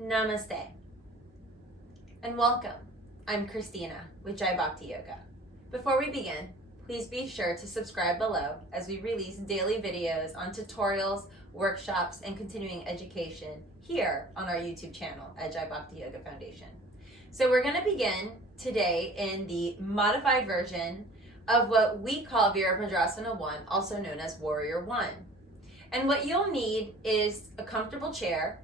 Namaste and welcome. I'm Christina with Jai Bhakti Yoga. Before we begin, please be sure to subscribe below as we release daily videos on tutorials, workshops, and continuing education here on our YouTube channel at Jai Bhakti Yoga Foundation. So we're going to begin today in the modified version of what we call Virabhadrasana 1, also known as Warrior 1. And what you'll need is a comfortable chair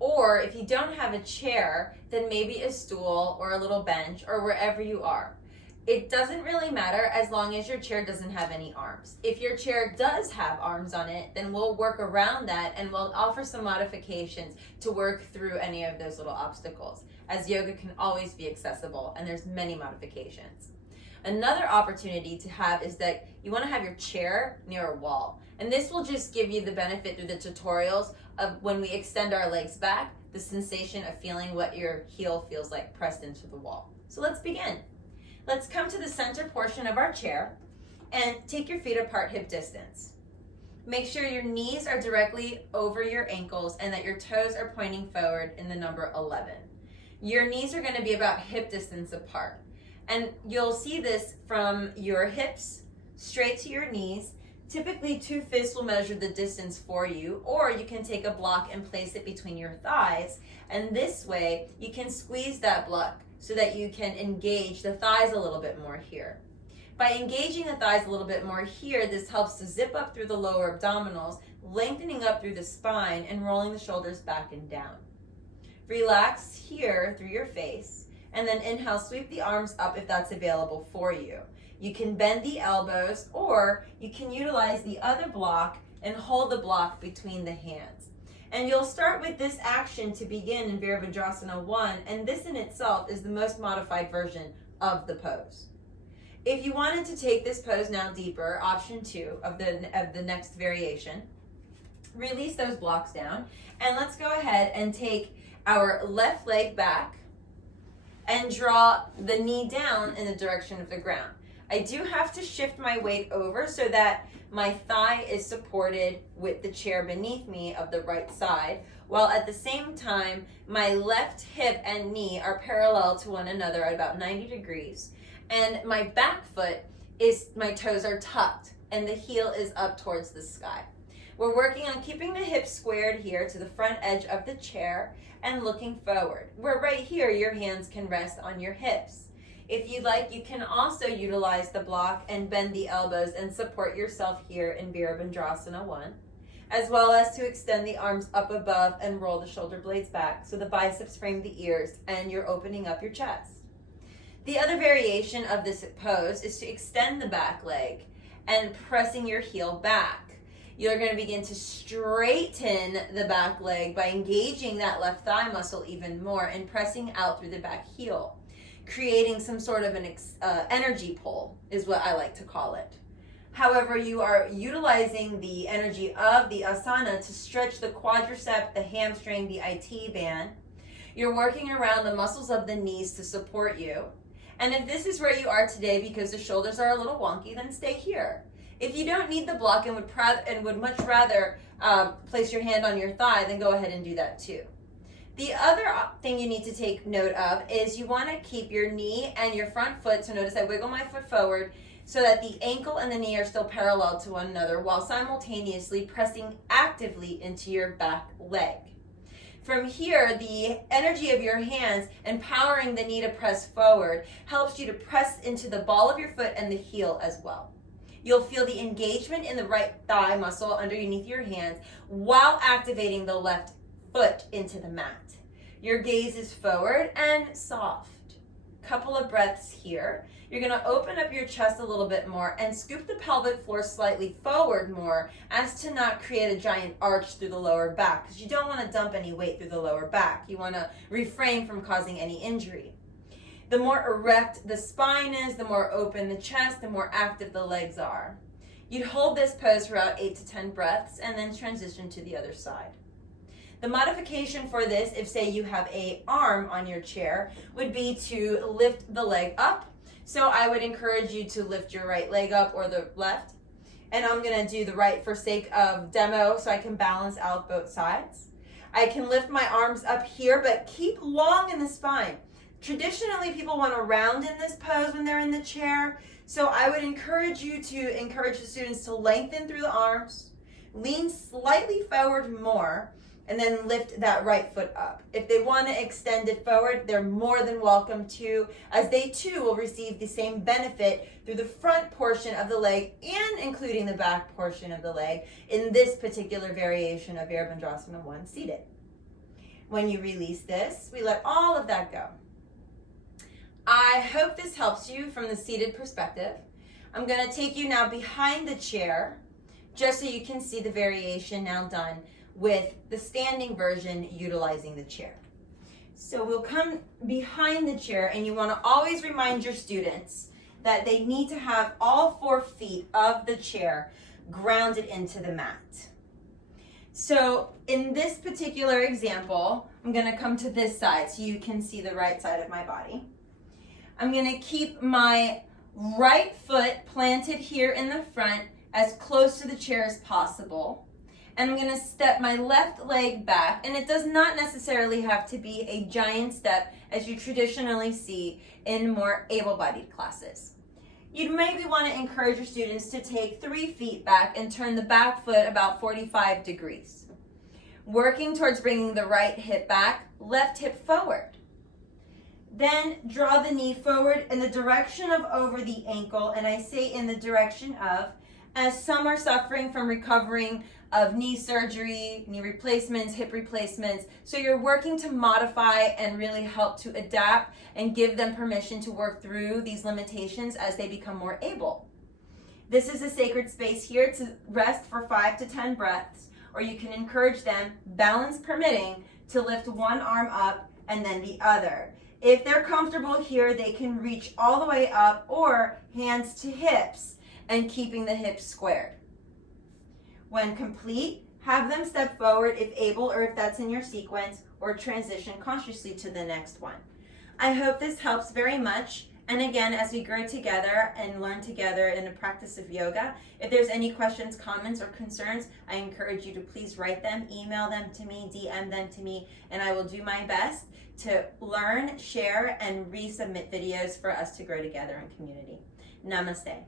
or if you don't have a chair, then maybe a stool or a little bench or wherever you are. It doesn't really matter as long as your chair doesn't have any arms. If your chair does have arms on it, then we'll work around that and we'll offer some modifications to work through any of those little obstacles, as yoga can always be accessible and there's many modifications. Another opportunity to have is that you want to have your chair near a wall. And this will just give you the benefit through the tutorials of when we extend our legs back, the sensation of feeling what your heel feels like pressed into the wall. So let's begin. Let's come to the center portion of our chair and take your feet apart hip distance. Make sure your knees are directly over your ankles and that your toes are pointing forward in the number 11. Your knees are going to be about hip distance apart. And you'll see this from your hips straight to your knees. Typically, 2 fists will measure the distance for you, or you can take a block and place it between your thighs. And this way, you can squeeze that block so that you can engage the thighs a little bit more here. By engaging the thighs a little bit more here, this helps to zip up through the lower abdominals, lengthening up through the spine, and rolling the shoulders back and down. Relax here through your face, and then inhale, sweep the arms up if that's available for you. You can bend the elbows, or you can utilize the other block and hold the block between the hands. And you'll start with this action to begin in Virabhadrasana 1, and this in itself is the most modified version of the pose. If you wanted to take this pose now deeper, option 2 of the next variation, release those blocks down, and let's go ahead and take our left leg back and draw the knee down in the direction of the ground. I do have to shift my weight over so that my thigh is supported with the chair beneath me of the right side, while at the same time, my left hip and knee are parallel to one another at about 90 degrees. And my back foot my toes are tucked and the heel is up towards the sky. We're working on keeping the hips squared here to the front edge of the chair and looking forward, where right here your hands can rest on your hips. If you'd like, you can also utilize the block and bend the elbows and support yourself here in Virabhadrasana 1, as well as to extend the arms up above and roll the shoulder blades back so the biceps frame the ears and you're opening up your chest. The other variation of this pose is to extend the back leg and pressing your heel back. You're going to begin to straighten the back leg by engaging that left thigh muscle even more and pressing out through the back heel, creating some sort of an energy pull is what I like to call it. However, you are utilizing the energy of the asana to stretch the quadricep, the hamstring, the IT band. You're working around the muscles of the knees to support you. And if this is where you are today because the shoulders are a little wonky, then stay here. If you don't need the block and would much rather place your hand on your thigh, then go ahead and do that too. The other thing you need to take note of is you want to keep your knee and your front foot, so notice I wiggle my foot forward, so that the ankle and the knee are still parallel to one another while simultaneously pressing actively into your back leg. From here, the energy of your hands empowering the knee to press forward helps you to press into the ball of your foot and the heel as well. You'll feel the engagement in the right thigh muscle underneath your hands while activating the left foot into the mat. Your gaze is forward and soft. Couple of breaths here. You're going to open up your chest a little bit more and scoop the pelvic floor slightly forward more as to not create a giant arch through the lower back, because you don't want to dump any weight through the lower back. You want to refrain from causing any injury. The more erect the spine is, the more open the chest, the more active the legs are. You'd hold this pose for about 8 to 10 breaths and then transition to the other side. The modification for this, if say you have an arm on your chair, would be to lift the leg up. So I would encourage you to lift your right leg up or the left. And I'm going to do the right for sake of demo so I can balance out both sides. I can lift my arms up here, but keep long in the spine. Traditionally, people want to round in this pose when they're in the chair. So I would encourage you to encourage the students to lengthen through the arms, lean slightly forward more, and then lift that right foot up. If they want to extend it forward, they're more than welcome to, as they too will receive the same benefit through the front portion of the leg and including the back portion of the leg in this particular variation of Virabhandrasana 1 seated. When you release this, we let all of that go. I hope this helps you from the seated perspective. I'm going to take you now behind the chair just so you can see the variation now done with the standing version utilizing the chair. So we'll come behind the chair, and you want to always remind your students that they need to have all 4 feet of the chair grounded into the mat. So in this particular example, I'm going to come to this side so you can see the right side of my body. I'm going to keep my right foot planted here in the front as close to the chair as possible. And I'm going to step my left leg back, and it does not necessarily have to be a giant step as you traditionally see in more able-bodied classes. You'd maybe want to encourage your students to take 3 feet back and turn the back foot about 45 degrees. Working towards bringing the right hip back, left hip forward. Then draw the knee forward in the direction of over the ankle, and I say in the direction of, as some are suffering from recovering of knee surgery, knee replacements, hip replacements. So you're working to modify and really help to adapt and give them permission to work through these limitations as they become more able. This is a sacred space here to rest for 5 to 10 breaths, or you can encourage them, balance permitting, to lift one arm up and then the other. If they're comfortable here, they can reach all the way up or hands to hips and keeping the hips squared. When complete, have them step forward if able or if that's in your sequence, or transition consciously to the next one. I hope this helps very much. And again, as we grow together and learn together in the practice of yoga, if there's any questions, comments, or concerns, I encourage you to please write them, email them to me, DM them to me, and I will do my best to learn, share, and resubmit videos for us to grow together in community. Namaste.